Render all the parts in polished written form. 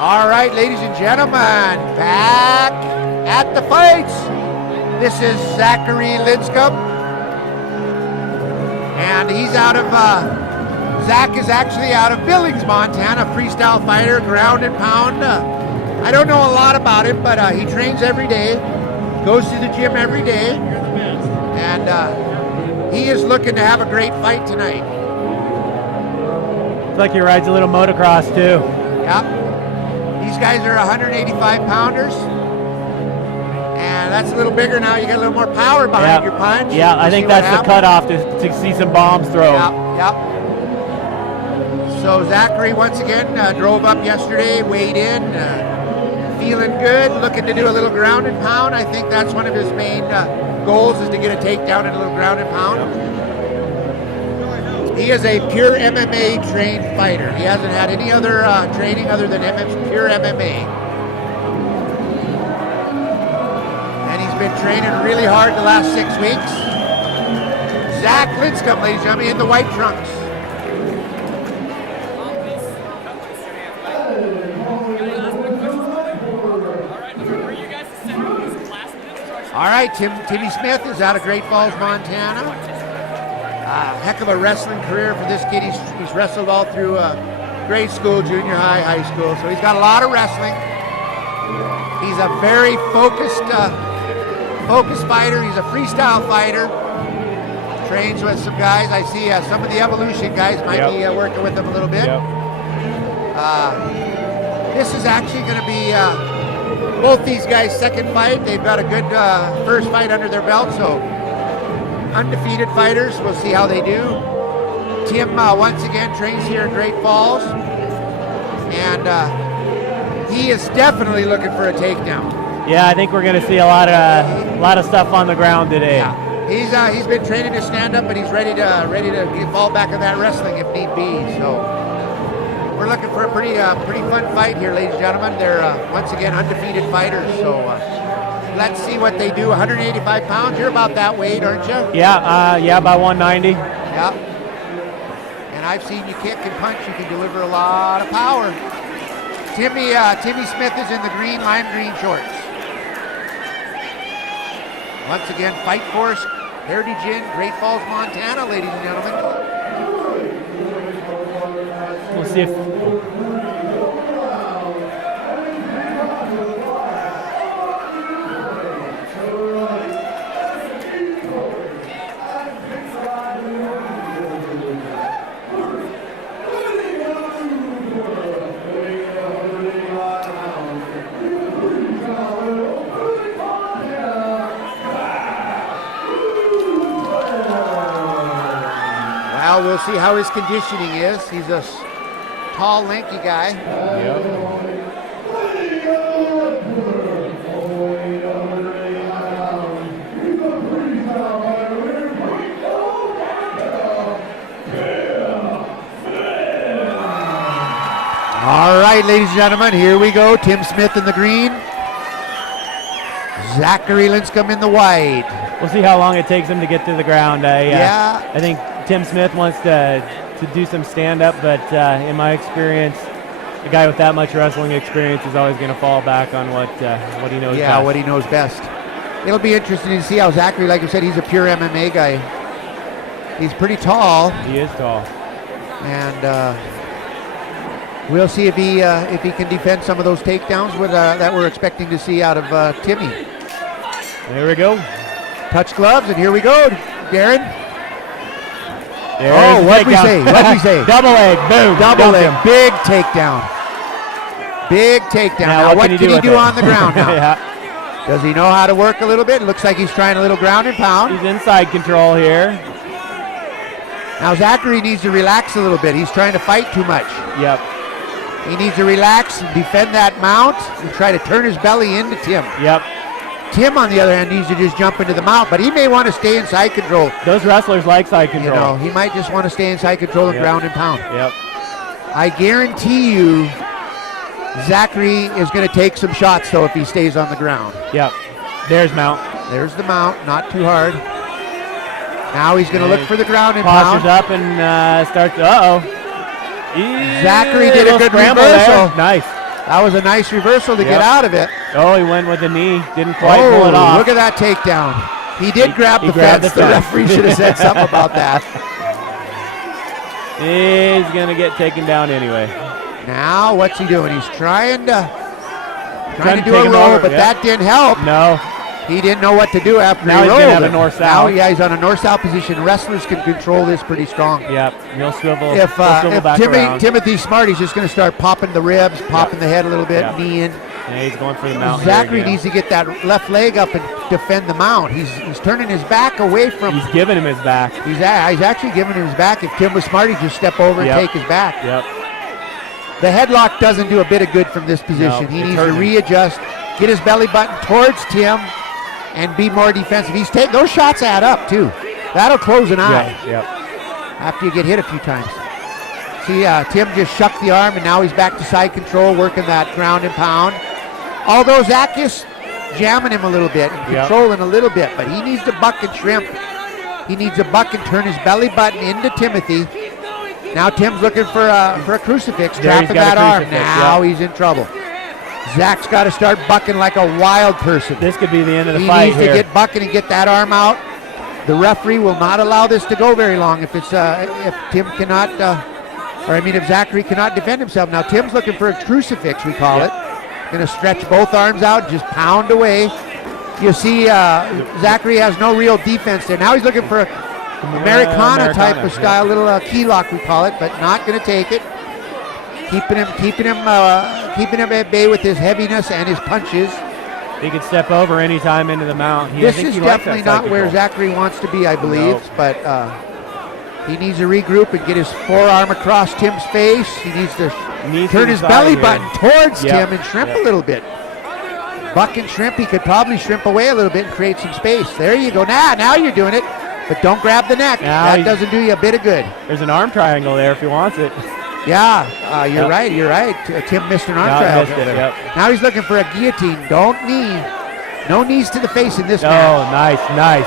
All right, ladies and gentlemen, back at the fights. This is Zachary Liscumb, and he's out of, Zach is actually out of Billings, Montana, freestyle fighter, ground and pound. I don't know a lot about him, but he trains every day, goes to the gym every day, and he is looking to have a great fight tonight. It's like he rides a little motocross too. Yep. These guys are 185 pounders, and that's a little bigger now. You got a little more power behind your punch. Yeah, I think that's the cutoff to see some bombs thrown. Yep. So Zachary once again drove up yesterday, weighed in, feeling good, looking to do a little ground and pound. I think that's one of his main goals, is to get a takedown and a little ground and pound. He is a pure MMA trained fighter. He hasn't had any other training other than pure MMA. And he's been training really hard the last 6 weeks. Zach Liscumb, ladies and gentlemen, in the white trunks. All right, Timmy Smith is out of Great Falls, Montana. Heck of a wrestling career for this kid. He's wrestled all through grade school, junior high, high school. So he's got a lot of wrestling. He's a very focused fighter. He's a freestyle fighter. Trains with some guys. I see some of the Evolution guys might be working with him a little bit. This is actually going to be both these guys' second fight. They've got a good first fight under their belt, so undefeated fighters. We'll see how they do. Tim once again trains here in Great Falls, and he is definitely looking for a takedown. Yeah, I think we're going to see a lot of stuff on the ground today. Yeah. He's been training to stand up, but he's ready to fall back in that wrestling if need be. So we're looking for a pretty fun fight here, ladies and gentlemen. They're once again undefeated fighters. So let's see what they do. 185 pounds. You're about that weight, aren't you? Yeah, about 190. Yeah. And I've seen you kick and punch. You can deliver a lot of power. Timmy Smith is in the lime green shorts. Once again, Fight Force Heritage Inn, Great Falls, Montana, ladies and gentlemen. We'll see if... Well, we'll see how his conditioning is. He's a tall, lanky guy. All right, ladies and gentlemen, here we go. Tim Smith in the green. Zachary Liscumb in the white. We'll see how long it takes him to get to the ground. I think Tim Smith wants to do some stand-up, but in my experience, a guy with that much wrestling experience is always going to fall back on what he knows best. Yeah, what he knows best. It'll be interesting to see how Zachary, like you said, he's a pure MMA guy. He's pretty tall. He is tall. And we'll see if he can defend some of those takedowns that we're expecting to see out of Timmy. There we go. Touch gloves, and here we go, Darren. There's what'd we say? Double leg, boom. Double leg, big takedown. Big takedown. Now what can he do on the ground now? Does he know how to work a little bit? It looks like he's trying a little ground and pound. He's inside control here. Now Zachary needs to relax a little bit. He's trying to fight too much. Yep. He needs to relax and defend that mount and try to turn his belly into Tim. Yep. Tim, on the other hand, needs to just jump into the mount, but he may want to stay in side control. Those wrestlers like side control. You know, he might just want to stay in side control and ground and pound. Yep. I guarantee you Zachary is going to take some shots, though, if he stays on the ground. Yep. There's mount. There's the mount, not too hard. Now he's going to look for the ground and postures pound. up and starts. Uh-oh. Zachary did a good reversal. There. Nice. That was a nice reversal to get out of it. Oh, he went with the knee. Didn't quite pull it off. Look at that takedown. He did grab the fence. The referee should have said something about that. He's going to get taken down anyway. Now, what's he doing? He's trying to do a roll, but that didn't help. No. He didn't know what to do after now he rolled. Now he's going to have a north-south. Now, he's on a north-south position. Wrestlers can control this pretty strong. Yep, he'll swivel, if back around. Timothy's smart, he's just going to start popping the ribs, popping the head a little bit, knee in. Yeah, he's going for the mount. Zachary needs to get that left leg up and defend the mount. He's turning his back away from. He's giving him his back. He's actually giving him his back. If Tim was smart, he'd just step over and take his back. Yep. The headlock doesn't do a bit of good from this position. No, he needs to readjust, get his belly button towards Tim, and be more defensive. Those shots add up too. That'll close an eye. Yep. After you get hit a few times. See, Tim just shucked the arm, and now he's back to side control, working that ground and pound. Although Zach is jamming him a little bit and controlling a little bit, but he needs to buck and shrimp. He needs to buck and turn his belly button into Timothy. Now Tim's looking for a crucifix, trapping that arm. Now he's in trouble. Zach's got to start bucking like a wild person. This could be the end of the fight. He needs to get bucking and get that arm out. The referee will not allow this to go very long if Tim cannot, if Zachary cannot defend himself. Now Tim's looking for a crucifix, we call it. Going to stretch both arms out, just pound away. You see, Zachary has no real defense there. Now he's looking for a Americana type of style, little key lock we call it, but not going to take it. Keeping him at bay with his heaviness and his punches. He can step over any time into the mount. This is definitely not where Zachary wants to be, I believe, but he needs to regroup and get his forearm across Tim's face. He needs to turn his belly button towards Tim and shrimp a little bit. Buck and shrimp. He could probably shrimp away a little bit and create some space. There you go. Now you're doing it, but don't grab the neck. That doesn't do you a bit of good. There's an arm triangle there if he wants it. Yeah, you're right. You're right. Tim missed an arm triangle there. Now he's looking for a guillotine. Don't knee. No knees to the face in this match. Oh, nice.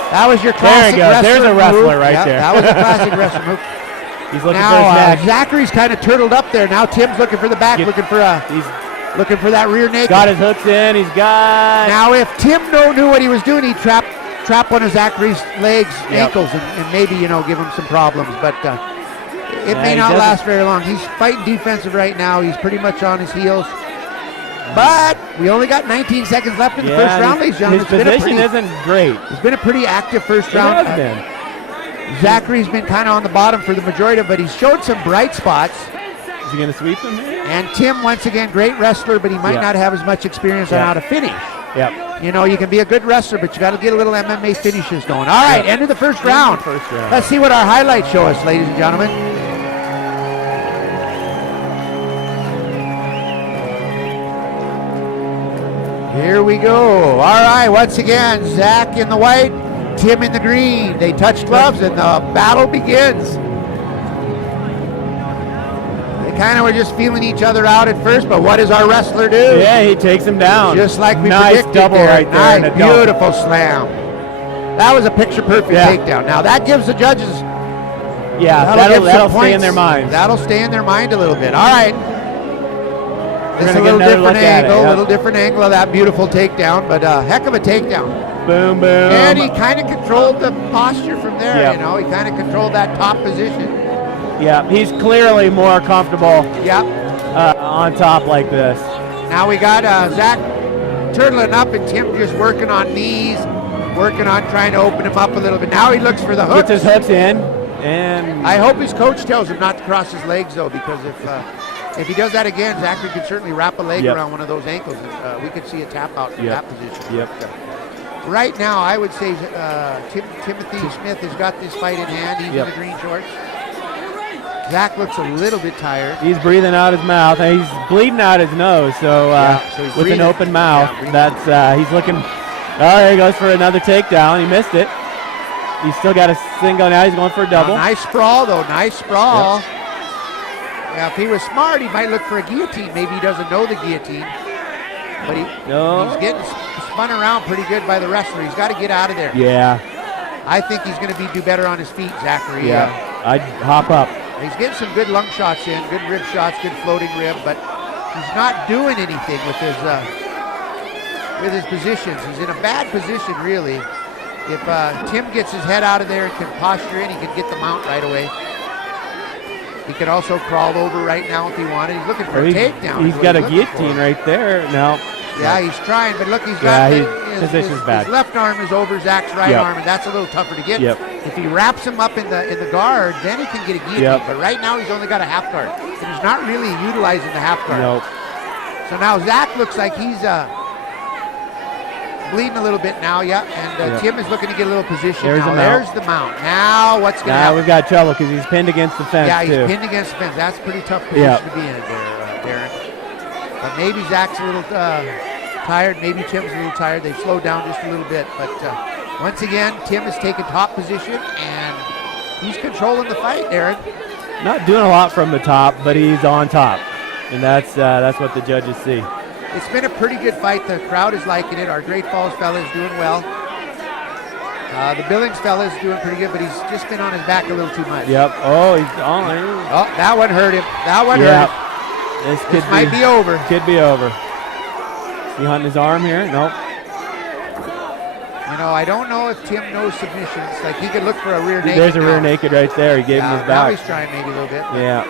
That was your classic wrestler. There's a wrestler right there. That was a classic wrestler move. He's looking for his neck. Zachary's kind of turtled up there. Now Tim's looking for the back, looking for that rear naked. Got his hooks in. He's got. Now if Tim knew what he was doing, he'd trap one of Zachary's legs, ankles, and maybe give him some problems. But it may not last very long. He's fighting defensive right now. He's pretty much on his heels. But we only got 19 seconds left in the first round, ladies and gentlemen. His position isn't great. It's been a pretty active first round. Zachary's been kind of on the bottom for the majority of it, but he's showed some bright spots. Is he going to sweep him here? And Tim, once again, great wrestler, but he might not have as much experience on how to finish. Yep. You can be a good wrestler, but you got to get a little MMA finishes going. All right, end of the first round. Let's see what our highlights show us, ladies and gentlemen. Here we go. All right, once again, Zach in the white, Tim in the green. They touch gloves and the battle begins. They kind of were just feeling each other out at first, but what does our wrestler do? Yeah, he takes him down. Just like we nice predicted double there. right there. Nice, beautiful slam. That was a picture-perfect takedown. Now that gives the judges. Yeah, that'll stay in their minds. That'll stay in their mind a little bit. All right. It's a little different angle of that beautiful takedown, but a heck of a takedown. Boom, boom. And he kind of controlled the posture from there, He kind of controlled that top position. Yeah, he's clearly more comfortable on top like this. Now we got Zach turtling up and Tim just working on knees, working on trying to open him up a little bit. Now he looks for the hooks. Gets his hooks in. And I hope his coach tells him not to cross his legs, though, because if If he does that again, Zachary could certainly wrap a leg Yep. around one of those ankles. And, we could see a tap out from Yep. that position. Yep. Right now, I would say Timothy Smith has got this fight in hand. He's Yep. in the green shorts. Zach looks a little bit tired. He's breathing out his mouth. He's bleeding out his nose. So, so he's with breathing. an open mouth, Yeah, that's he's looking. Oh, there he goes for another takedown. He missed it. He's still got a single now. He's going for a double. Nice sprawl, though. Nice sprawl. Yep. Now, if he was smart, he might look for a guillotine. Maybe he doesn't know the guillotine. But he's getting spun around pretty good by the wrestler. He's got to get out of there. Yeah. I think he's going to do better on his feet, Zachary. Yeah. I'd hop up. He's getting some good lung shots in, good rib shots, good floating rib, but he's not doing anything with his positions. He's in a bad position, really. If Tim gets his head out of there and can posture in, he can get the mount right away. He could also crawl over right now if he wanted. He's looking for a takedown. He's got a guillotine right there. No. Yeah, he's trying, but look, he's got his position's bad. His left arm is over Zach's right arm, and that's a little tougher to get. Yep. If he wraps him up in the guard, then he can get a guillotine. Yep. But right now, he's only got a half guard, and he's not really utilizing the half guard. Nope. So now Zach looks like he's bleeding a little bit now, and Tim is looking to get a little position. There's the mount. Now what's going to happen? Now we've got trouble because he's pinned against the fence, he's pinned against the fence. That's a pretty tough position to be in there, Darren. But maybe Zach's a little tired. Maybe Tim's a little tired. They've slowed down just a little bit. But once again, Tim has taken top position, and he's controlling the fight, Darren. Not doing a lot from the top, but he's on top. And that's what the judges see. It's been a pretty good fight. The crowd is liking it. Our Great Falls fella is doing well. The Billings fella is doing pretty good, but he's just been on his back a little too much. Yep. Oh, he's on. Oh, that one hurt him. That one hurt him. This might be over. Could be over. Is he hunting his arm here? Nope. You know, I don't know if Tim knows submissions. Like, he could look for a rear naked. There's a rear naked right there. He gave him his back. Now he's trying maybe a little bit. Yeah.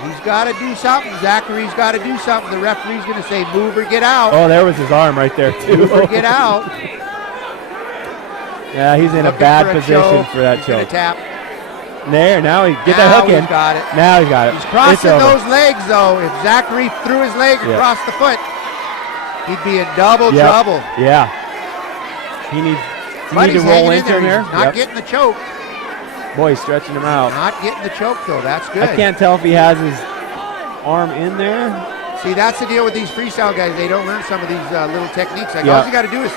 He's got to do something. Zachary's got to do something. The referee's going to say, move or get out. Oh, there was his arm right there, too. Move or get out. Yeah, he's in a bad position for that choke. Tap. There, now he get that hook in. Got it. Now he's got it. He's crossing those legs, though. If Zachary threw his leg across the foot, he'd be in double trouble. Yeah. He needs to roll into him here. Not getting the choke. Boy, he's stretching him out. Not getting the choke, though. That's good. I can't tell if he has his arm in there. See, that's the deal with these freestyle guys. They don't learn some of these little techniques. Like, all you got to do is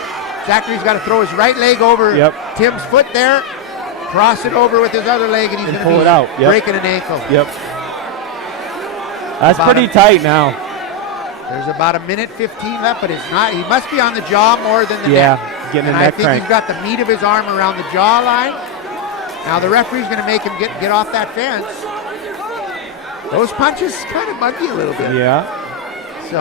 Zachary's got to throw his right leg over Tim's foot there, cross it over with his other leg, and he's going to be out. Breaking an ankle. Yep. That's pretty tight now. There's about a minute 15 left, but it's not. He must be on the jaw more than the neck. Getting and the neck I think he's got the meat of his arm around the jawline. Now the referee's going to make him get off that fence. Those punches kind of monkey a little bit. Yeah. So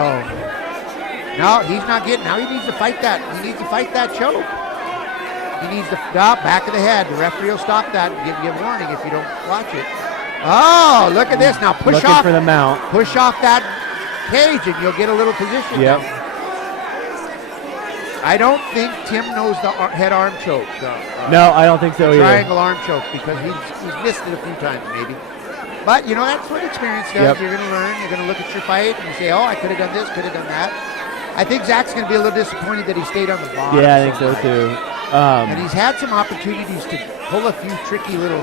no, he's not getting. Now he needs to fight that. He needs to fight that choke. He needs to stop back of the head. The referee will stop that and give you a warning if you don't watch it. Oh, look at this now. Push off for the mount. Push off that cage and you'll get a little position. Yep. I don't think Tim knows the head arm choke. No, I don't think so either. Triangle arm choke, because he's missed it a few times maybe. But, you know, that's what experience does. You're going to learn. You're going to look at your fight and you say, oh, I could have done this, could have done that. I think Zach's going to be a little disappointed that he stayed on the bottom. Yeah, I think so too. And he's had some opportunities to pull a few tricky little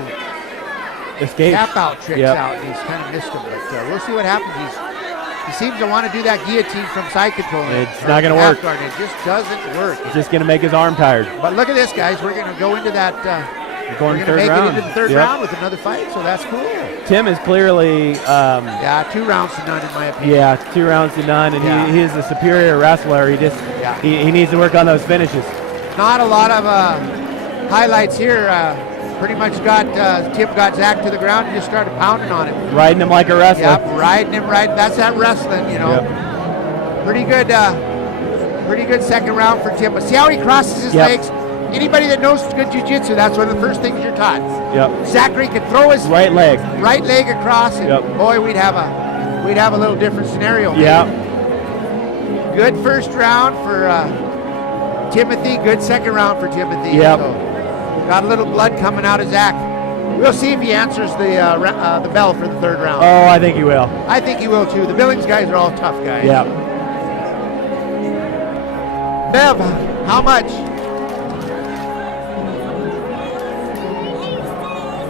tap out tricks out, and he's kind of missed them. But we'll see what happens. He seems to want to do that guillotine from side control. It's not going to work. Guard. It just doesn't work. It's just going to make his arm tired. But look at this, guys. We're going to go into that. We're going to make it into the third round with another fight, so that's cool. Tim is clearly 2 rounds to none in my opinion. Yeah, 2 rounds to none, and he is a superior wrestler. He needs to work on those finishes. Not a lot of highlights here. Pretty much Tim got Zach to the ground and just started pounding on him. Riding him like a wrestler. Yep, riding him right. That's that wrestling, you know. Yep. Pretty good second round for Tim. But see how he crosses his legs? Anybody that knows good jiu-jitsu, that's one of the first things you're taught. Yep. Zachary could throw his right leg across, and boy, we'd have a little different scenario. Yeah. Good first round for Timothy. Good second round for Timothy. Yep. So got a little blood coming out of Zach. We'll see if he answers the bell for the third round. Oh, I think he will. I think he will too. The Billings guys are all tough guys. Yeah. Bev, how much?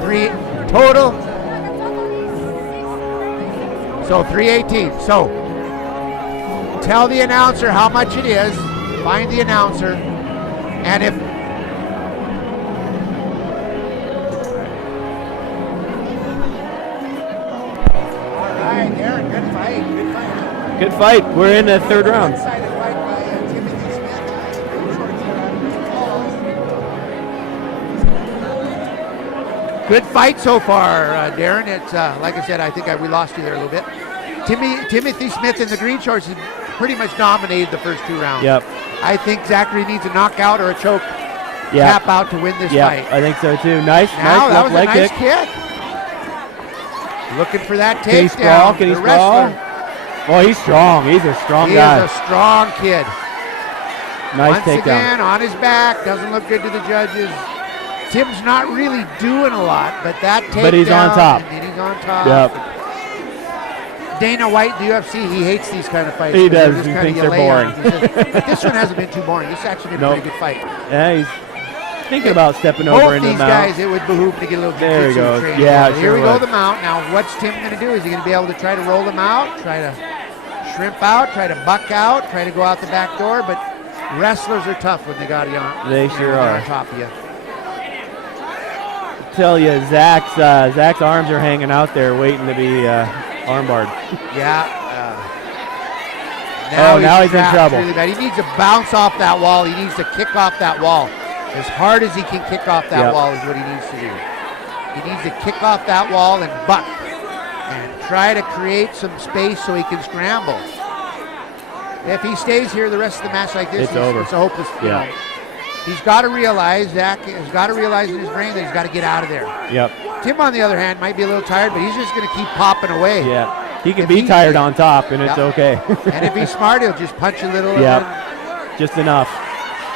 3 total. So 318. So tell the announcer how much it is. Find the announcer, and if Good fight. We're in the third round. Good fight so far, Darren. It's like I said, I think we lost you there a little bit. Timothy Smith in the green shorts has pretty much dominated the first 2 rounds. Yep. I think Zachary needs a knockout or a choke tap out to win this fight. I think so too. Nice that was leg a nice kick. Looking for that Can he takedown. sprawl? Can he sprawl? Oh, he's strong. He's a strong guy. He is a strong kid. Nice Once takedown. again, on his back, doesn't look good to the judges. Tim's not really doing a lot, but that takedown. But he's on top. And he's on top. Yep. Dana White, the UFC, he hates these kind of fights. He does. He thinks they're boring. But this one hasn't been too boring. This has actually been a pretty good fight. Yeah, he's thinking about stepping over into the mount. Both these guys, it would behoove to get a little There he goes. training. Yeah, Here sure we go, would. the mount. Now, what's Tim going to do? Is he going to be able to try to roll them out, try to shrimp out, try to buck out, try to go out the back door? But wrestlers are tough when they got you on. They sure are. On top of you. Tell you, Zach's arms are hanging out there, waiting to be armbarred. Yeah. Now he's in trouble. Really bad. He needs to bounce off that wall. He needs to kick off that wall. As hard as he can kick off that wall is what he needs to do. He needs to kick off that wall and buck and try to create some space so he can scramble. If he stays here the rest of the match like this, it's over. It's a hopeless. You know, he's got to realize, Zach has got to realize in his brain that he's got to get out of there. Yep. Tim, on the other hand, might be a little tired, but he's just going to keep popping away. Yeah. He can be tired on top, and it's okay. And if he's smart, he'll just punch a little. Yep. Just enough.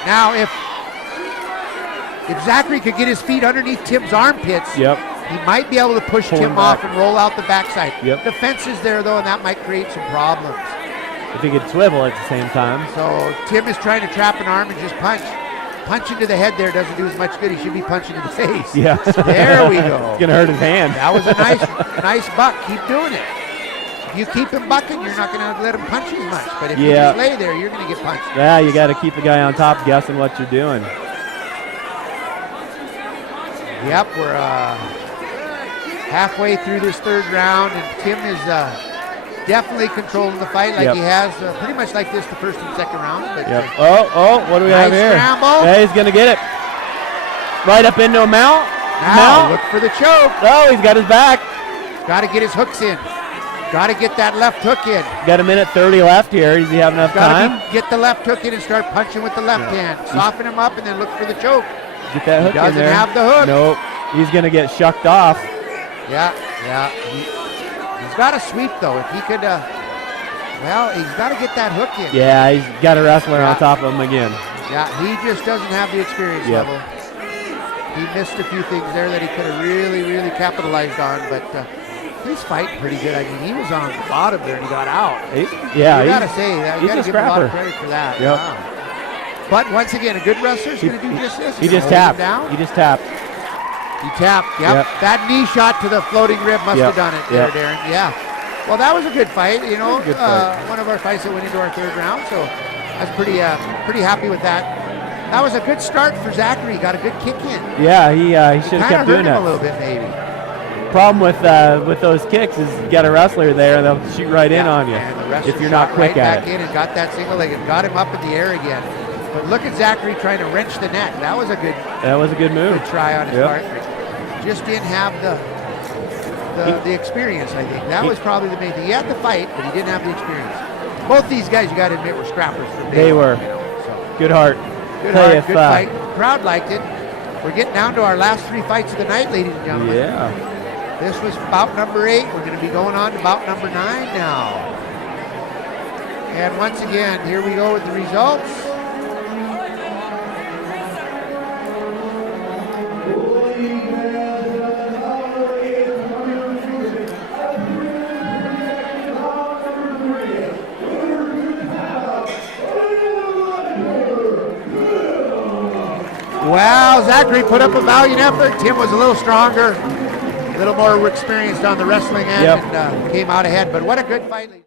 Now, if Zachary could get his feet underneath Tim's armpits, he might be able to push Tim off and roll out the backside. The fence is there, though, and that might create some problems. If he could swivel at the same time. So Tim is trying to trap an arm and just punch. Punching to the head there doesn't do as much good. He should be punching in the face. Yeah. There we go. It's going to hurt his hand. That was a nice buck. Keep doing it. If you keep him bucking, you're not going to let him punch as much. But if you just lay there, you're going to get punched. Yeah, you got to keep the guy on top guessing what you're doing. Yep, we're halfway through this third round, and Tim is definitely controlling the fight like he has pretty much like this the first and second round. But, what do we have here? Scramble. Yeah, he's going to get it. Right up into a mount. Now, look for the choke. Oh, he's got his back. Got to get his hooks in. Got to get that left hook in. Got a minute 30 left here. Does he have enough time? Get the left hook in and start punching with the left hand. Soften him up and then look for the choke. Get that hook in there. Doesn't have the hook. Nope. He's going to get shucked off. Yeah. He's got to sweep, though. If he could, he's got to get that hook in. Yeah, he's got a wrestler on top of him again. Yeah, he just doesn't have the experience level. He missed a few things there that he could have really, really capitalized on, but he's fighting pretty good. I mean, he was on the bottom there and he got out. You got to say that. You got to give him a lot of credit for that. Yep. Wow. But once again, a good wrestler is going to do just this. He just tapped. He just tapped. He tapped. Yep. That knee shot to the floating rib must have done it there, Darren. Yeah. Well, that was a good fight. You know, one of our fights that went into our third round. So I was pretty happy with that. That was a good start for Zachary. Got a good kick in. Yeah, he should have kept doing that. A little bit, maybe. Problem with those kicks is you got a wrestler there and they'll shoot right in on you if you're not quick at it. Back in and got that single leg and got him up in the air again. But look at Zachary trying to wrench the net. That was a good move. Good try on his part. Just didn't have the experience, I think. That was probably the main thing. He had the fight, but he didn't have the experience. Both these guys, you got to admit, were scrappers. They were. Good heart. Good fight. Crowd liked it. We're getting down to our last 3 fights of the night, ladies and gentlemen. Yeah. This was bout number 8. We're going to be going on to bout number 9 now. And once again, here we go with the results. Well, Zachary put up a valiant effort. Tim was a little stronger, a little more experienced on the wrestling end, and came out ahead. But what a good fight.